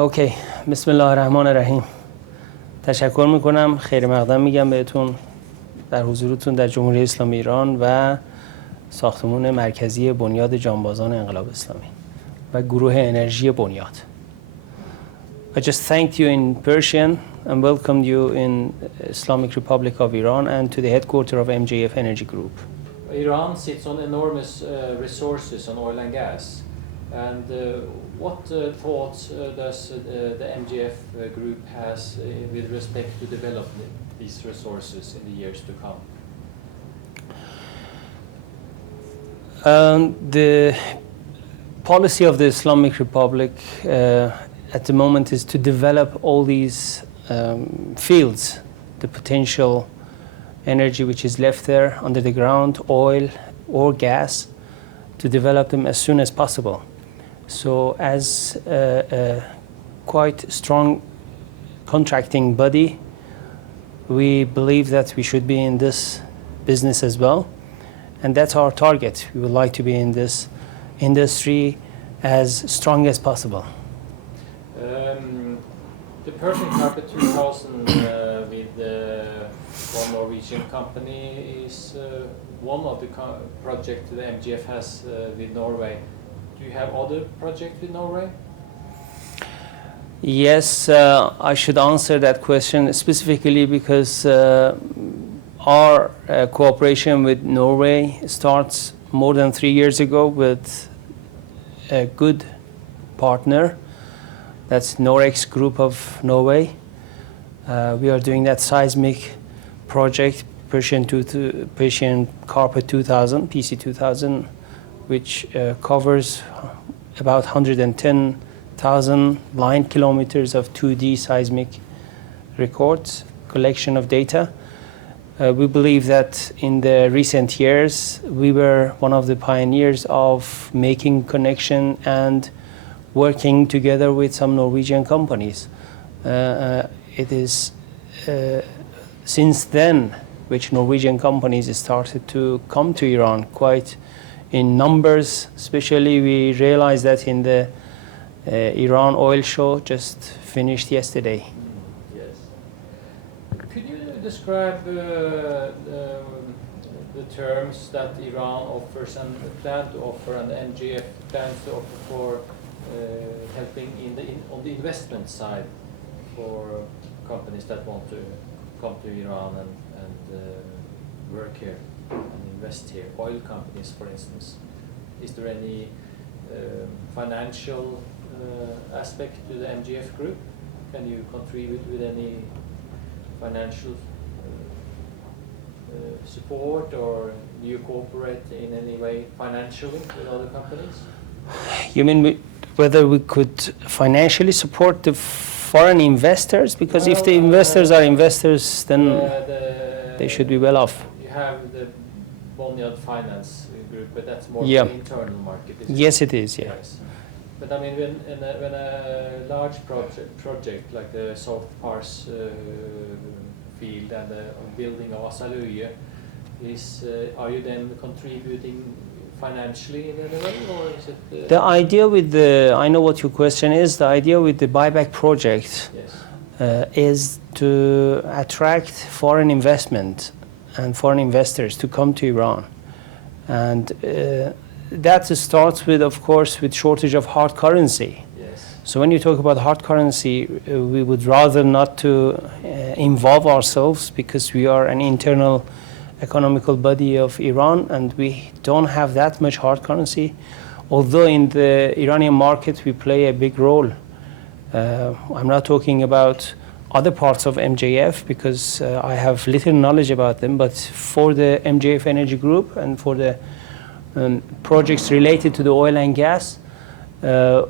اوکی بسم الله الرحمن الرحیم. تشکر میکنم، خیر مقدم میگم بهتون در حضورتون در جمهوری اسلامی ایران و ساختمان مرکزی بنیاد جانبازان انقلاب اسلامی و گروه انرژی بنیاد. I just thanked you in Persian and welcomed you in Islamic Republic of Iran and to the headquarters of MJF Energy Group. Iran sits on enormous resources on oil and gas. And what thoughts does the MJF group has with respect to developing these resources in the years to come? The policy of the Islamic Republic at the moment is to develop all these fields, the potential energy which is left there under the ground, oil or gas, to develop them as soon as possible. So as a quite strong contracting body, we believe that we should be in this business as well. And that's our target. We would like to be in this industry as strong as possible. The Persian Carpet 2000 with one Norwegian company is one of the projects the MGF has with Norway. Do you have other projects with Norway? Yes, I should answer that question specifically because our cooperation with Norway starts more than 3 years ago with a good partner. That's Norex Group of Norway. We are doing that Seismic project, Persian Carpet 2000, PC2000, which covers about 110,000 line kilometers of 2D seismic records, collection of data. We believe that in the recent years, we were one of the pioneers of making connection and working together with some Norwegian companies. It is since then which Norwegian companies started to come to Iran quite in numbers. Especially we realized that in the Iran oil show just finished yesterday. Yes. Could you describe the terms that Iran offers and plan to offer and the MGF plans to offer for helping on the investment side for companies that want to come to Iran and work here and invest here, oil companies for instance? Is there any financial aspect to the MGF group? Can you contribute with any financial support, or do you cooperate in any way financially with other companies? You mean whether we could financially support the foreign investors? Because if the investors are investors, then they should be well off. You have the Bonyad Finance Group, but that's more the internal market. Yes, it is. Yeah. Yes. But I mean, when a large project like the South Pars field and the building of Asaluye are you then contributing financially in any way, or is it? The idea with I know what your question is. The idea with the buyback project is to attract foreign investment and foreign investors to come to Iran, and that starts with, of course, with shortage of hard currency. Yes. So when you talk about hard currency, we would rather not to involve ourselves because we are an internal economical body of Iran and we don't have that much hard currency. Although in the Iranian market we play a big role. I'm not talking about other parts of MJF because I have little knowledge about them, but for the MJF Energy Group and for the projects related to the oil and gas,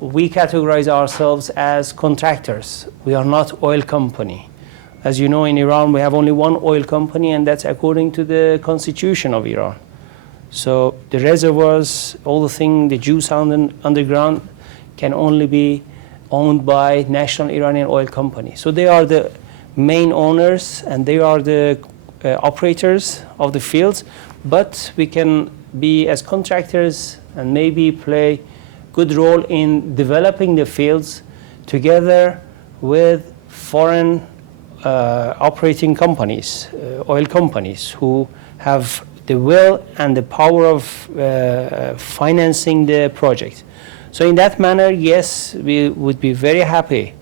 we categorize ourselves as contractors. We are not oil company. As you know, in Iran we have only one oil company, and that's according to the constitution of Iran. So the reservoirs, all the things, the juice underground can only be owned by National Iranian Oil Company. So they are the main owners and they are the operators of the fields, but we can be as contractors and maybe play good role in developing the fields together with foreign operating companies, oil companies, who have the will and the power of financing the project. So in that manner, yes, we would be very happy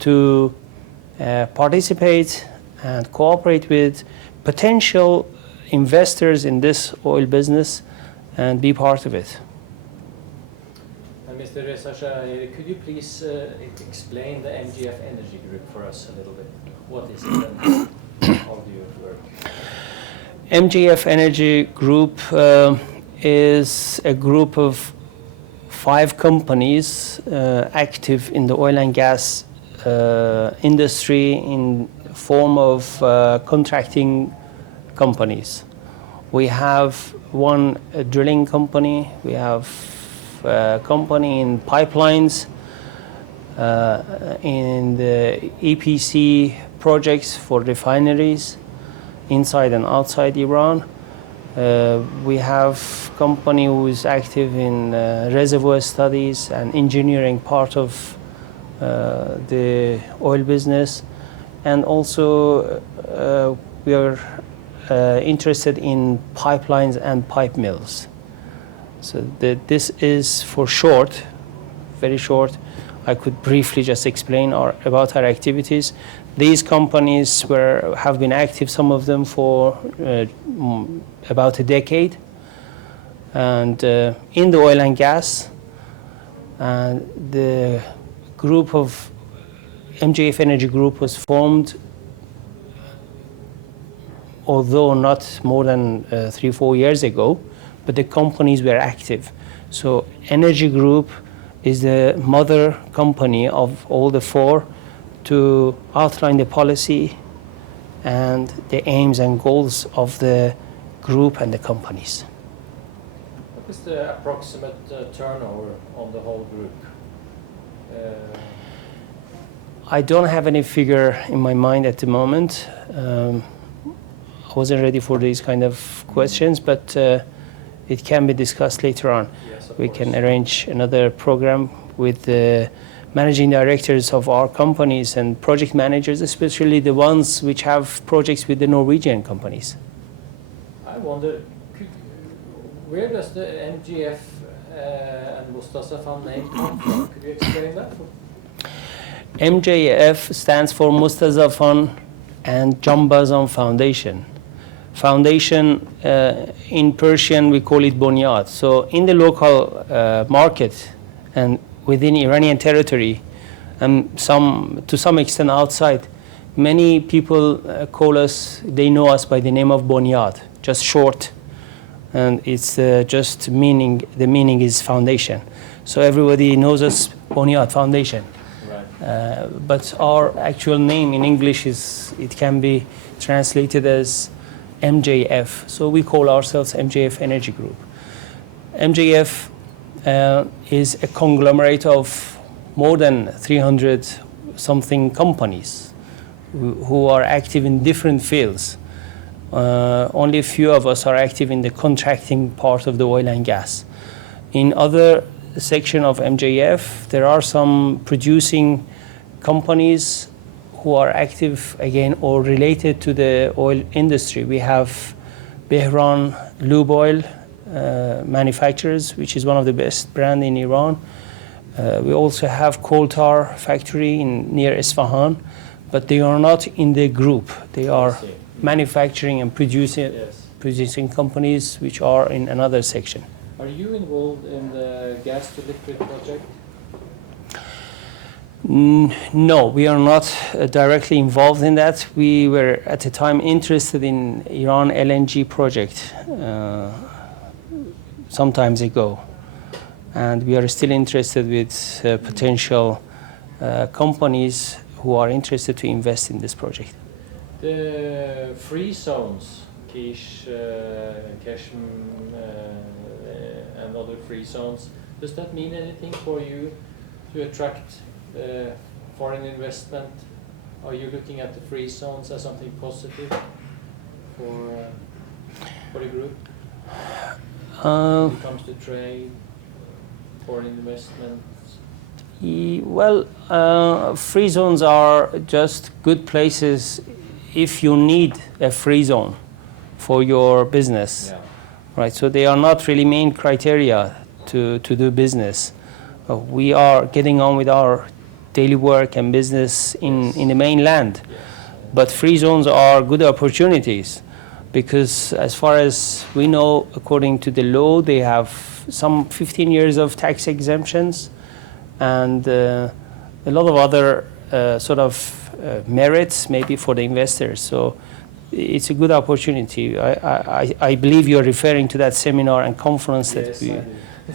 to participate and cooperate with potential investors in this oil business and be part of it. And Mr. Reza Shahiri, could you please explain the MGF Energy Group for us a little bit? What is it and how do you work? MGF Energy Group is a group of 5 companies active in the oil and gas industry in form of contracting companies. We have one drilling company, we have a company in pipelines, in the EPC projects for refineries inside and outside Iran. We have company who is active in reservoir studies and engineering part of the oil business, and also we are interested in pipelines and pipe mills. So this is for short, very short. I could briefly just explain about our activities. These companies have been active, some of them for about a decade, and in the oil and gas. And the group of MGF Energy Group was formed, although not more than 3-4 years ago, but the companies were active. So Energy Group is the mother company of all the 4 to outline the policy and the aims and goals of the group and the companies. What is the approximate turnover on the whole group? I don't have any figure in my mind at the moment. I wasn't ready for these kind of questions, but it can be discussed later on. Yes, we course. Can arrange another program with the managing directors of our companies and project managers, especially the ones which have projects with the Norwegian companies. I wonder, where does the MGF and Mustafa name come from? Could you explain that? MJF stands for Mustazafan and Jambazan Foundation. Foundation, in Persian we call it Bunyad. So in the local market and within Iranian territory, and to some extent outside, many people call us, they know us by the name of Bunyad, just short. And it's just meaning, the meaning is foundation. So everybody knows us, Bunyad, foundation. Right. But our actual name in English it can be translated as MJF. So we call ourselves MJF Energy Group. MJF is a conglomerate of more than 300 something companies who are active in different fields. Only a few of us are active in the contracting part of the oil and gas. In other section of MJF, there are some producing companies who are active again or related to the oil industry. We have Tehran lube oil manufacturers, which is one of the best brand in Iran. We also have coal tar factory near Isfahan, but they are not in the group. They are manufacturing and producing companies which are in another section. Are you involved in the gas to liquid project? No, we are not directly involved in that. We were at the time interested in Iran LNG project some times ago, and we are still interested with potential companies who are interested to invest in this project. The free zones, Kish, Keshm, and other free zones, does that mean anything for you to attract foreign investment? Are you looking at the free zones as something positive for the group? When it comes to trade, foreign investments? Well, free zones are just good places if you need a free zone for your business, Yeah. right? So they are not really main criteria to do business. We are getting on with our daily work and business in the mainland. Yes. But free zones are good opportunities because as far as we know, according to the law, they have some 15 years of tax exemptions and a lot of other merits maybe for the investors. So it's a good opportunity. I believe you're referring to that seminar and conference Yes, that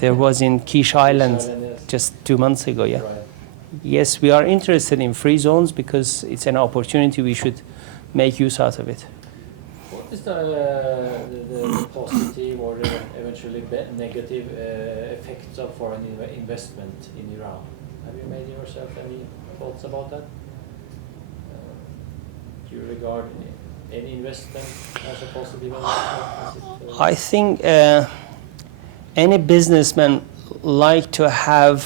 there was in Quiche Island yes. just 2 months ago, yeah. Right. Yes, we are interested in free zones because it's an opportunity. We should make use out of it. What is the positive or the eventually negative effects of foreign investment in Iran? Have you made yourself any thoughts about that? Do you regard any investment as a positive investment? I think any businessman like to have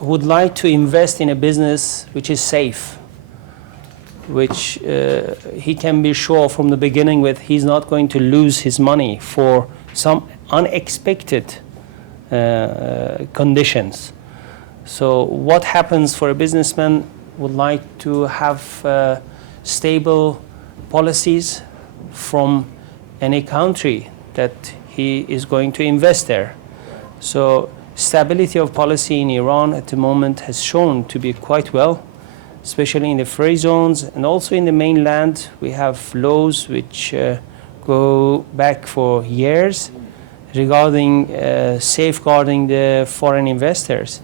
would like to invest in a business which is safe, which he can be sure from the beginning with he's not going to lose his money for some unexpected conditions. So what happens for a businessman would like to have stable policies from any country that he is going to invest there. So stability of policy in Iran at the moment has shown to be quite well, especially in the free zones and also in the mainland. We have laws which go back for years regarding safeguarding the foreign investors.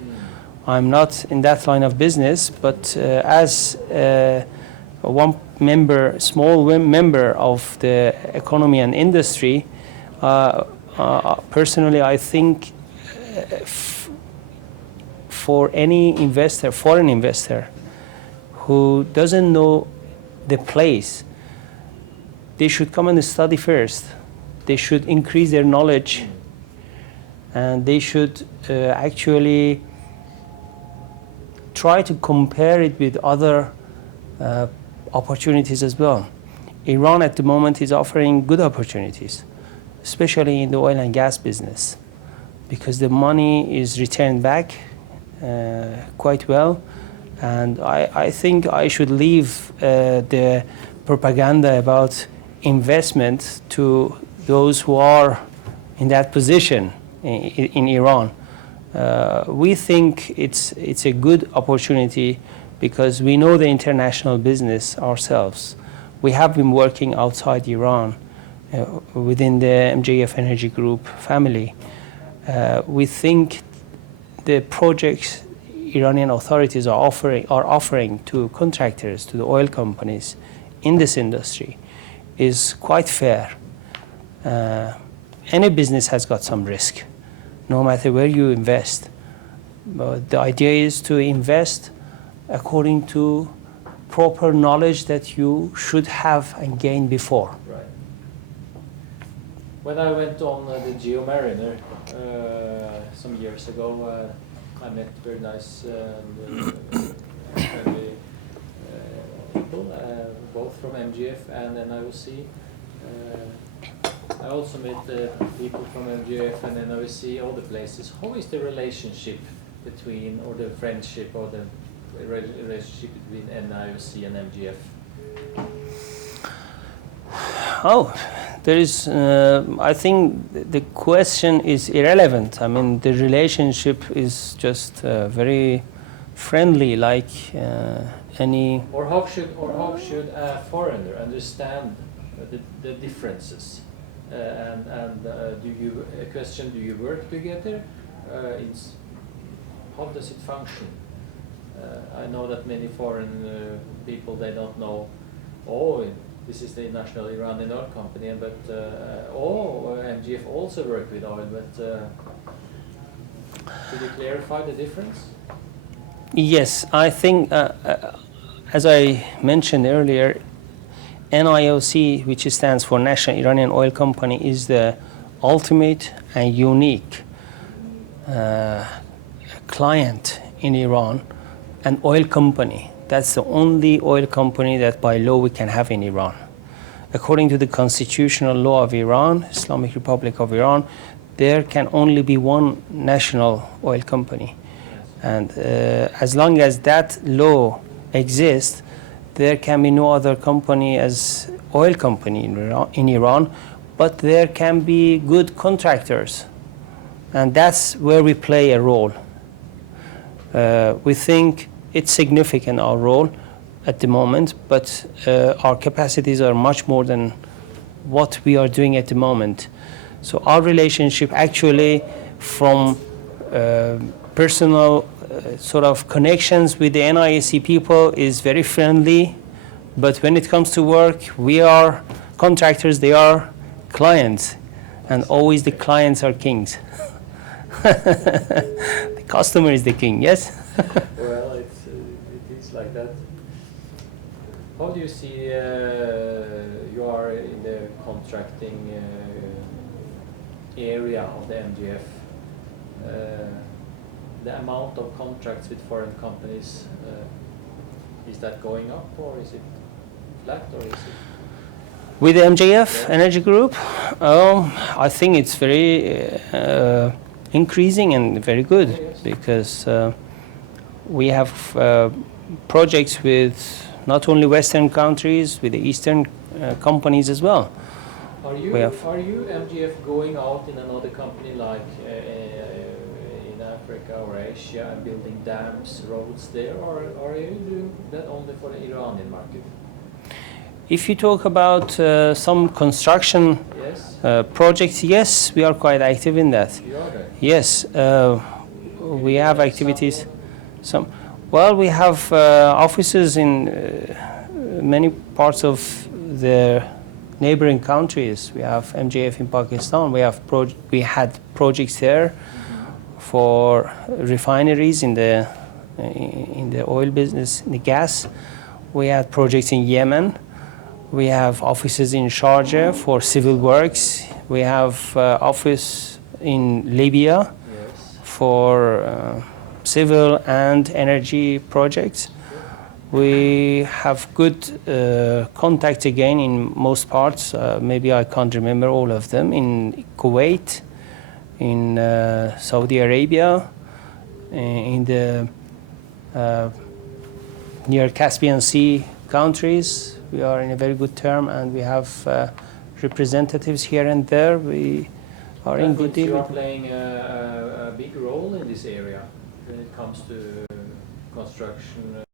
I'm not in that line of business, but as one member, small member of the economy and industry, personally, I think for any investor, foreign investor, who doesn't know the place, they should come and study first. They should increase their knowledge, and they should actually try to compare it with other opportunities as well. Iran at the moment is offering good opportunities, especially in the oil and gas business, because the money is returned back quite well. And I think I should leave the propaganda about investment to those who are in that position in Iran. We think it's a good opportunity because we know the international business ourselves. We have been working outside Iran within the MJF Energy Group family. We think the projects Iranian authorities are offering to contractors, to the oil companies in this industry is quite fair. Any business has got some risk, no matter where you invest. But the idea is to invest according to proper knowledge that you should have and gain before. Right. When I went on the GeoMariner some years ago, I met very nice friendly people, both from MGF and NIOC. I also met people from MGF and NIOC, all the places. How is the relationship between, or the friendship, or the relationship between NIOC and MGF? Oh, there is, I think the question is irrelevant. I mean, the relationship is just very friendly, like any... Or how should a foreigner understand the differences? Do you work together? How does it function? I know that many foreign people, they don't know, this is the national Iranian oil company, but MGF also work with oil, but could you clarify the difference? Yes, I think, as I mentioned earlier, NIOC, which stands for National Iranian Oil Company, is the ultimate and unique client in Iran, an oil company. That's the only oil company that by law we can have in Iran. According to the constitutional law of Iran, Islamic Republic of Iran, there can only be one national oil company. And as long as that law exists, there can be no other company as oil company in Iran, but there can be good contractors. And that's where we play a role. We think it's significant, our role at the moment, but our capacities are much more than what we are doing at the moment. So our relationship actually from personal sort of connections with the NIAC people is very friendly, but when it comes to work, we are contractors, they are clients, and always the clients are kings. The customer is the king, yes? Well, it is like that. How do you see you are in the contracting area of the MGF? The amount of contracts with foreign companies, is that going up or is it flat or is it? With the MJF Energy Group, I think it's very increasing and very good, Yes. because we have projects with not only Western countries, with the Eastern companies as well. Are you MGF going out in another company like in Africa or Asia and building dams, roads there, or are you doing that only for the Iranian market? If you talk about some construction Yes, projects, yes, we are quite active in that. you are there. Yes, we have activities. Well, we have offices in many parts of the neighboring countries. We have MJF in Pakistan. We had projects there for refineries in the oil business, in the gas. We had projects in Yemen. We have offices in Sharjah for civil works. We have office in Libya Yes. for civil and energy projects. We have good contacts again in most parts. Maybe I can't remember all of them. In Kuwait, in Saudi Arabia, in the near Caspian Sea countries. We are in a very good term, and we have representatives here and there. We are in good You deal. are playing a big role in this area when it comes to construction.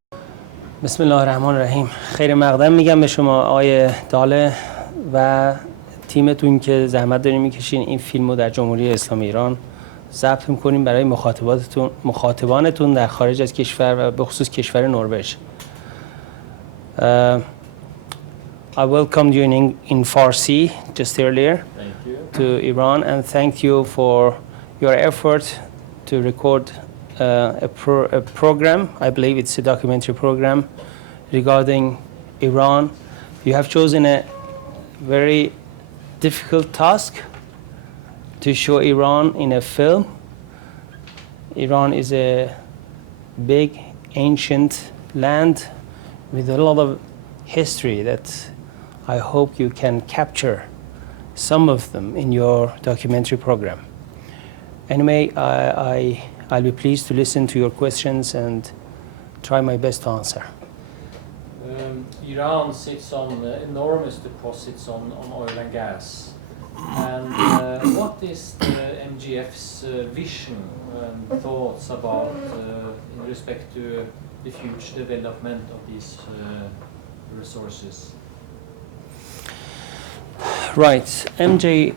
بسم الله الرحمن الرحیم. خیر مقدم میگم به شما آقای داله و تیمتون که زحمت دارین میکشین این فیلم رو در جمهوری اسلامی ایران ضبط میکنیم برای مخاطبانتون در خارج از کشور و به خصوص کشور نروژ. I welcomed you in Farsi just earlier Thank you. to Iran, and thank you for your effort to record a program. I believe it's a documentary program regarding Iran. You have chosen a very difficult task to show Iran in a film. Iran is a big, ancient land with a lot of history that I hope you can capture some of them in your documentary program. Anyway, I'll be pleased to listen to your questions and try my best to answer. Iran sits on enormous deposits on oil and gas. And what is the MGF's vision and thoughts about in respect to the future development of these resources? Right. MJF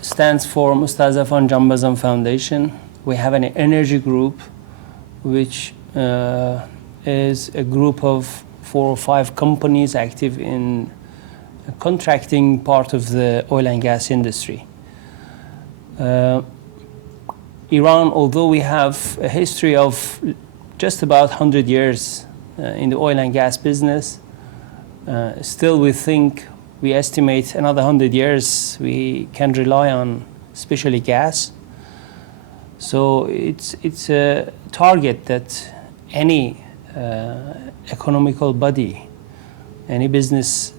stands for Mustazafan Jambazan Foundation. We have an energy group, which is a group of 4 or 5 companies active in contracting part of the oil and gas industry. Iran, although we have a history of just about 100 years in the oil and gas business, still we estimate another 100 years we can rely on especially gas. So it's a target that any economical body, any business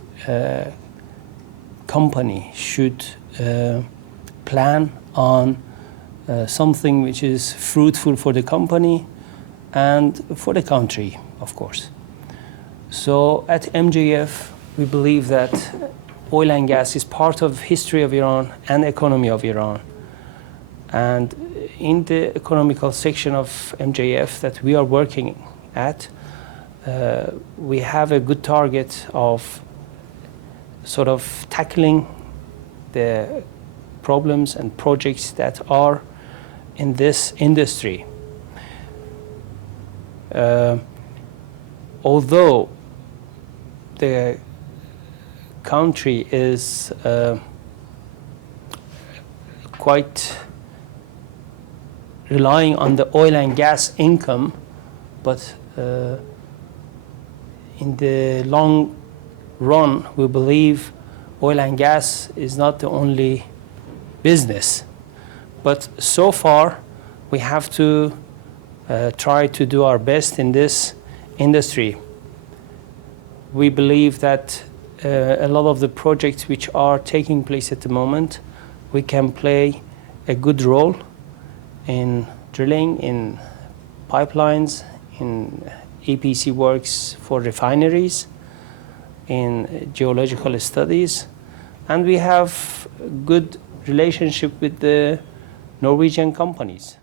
company should plan on something which is fruitful for the company and for the country, of course. So at MJF, we believe that oil and gas is part of history of Iran and economy of Iran. And in the economical section of MJF that we are working at, we have a good target of sort of tackling the problems and projects that are in this industry. Although the country is quite relying on the oil and gas income, but in the long run, we believe oil and gas is not the only business. But so far, we have to try to do our best in this industry. We believe that a lot of the projects which are taking place at the moment, we can play a good role in drilling, in pipelines, in EPC works for refineries, in geological studies, and we have good relationship with the Norwegian companies.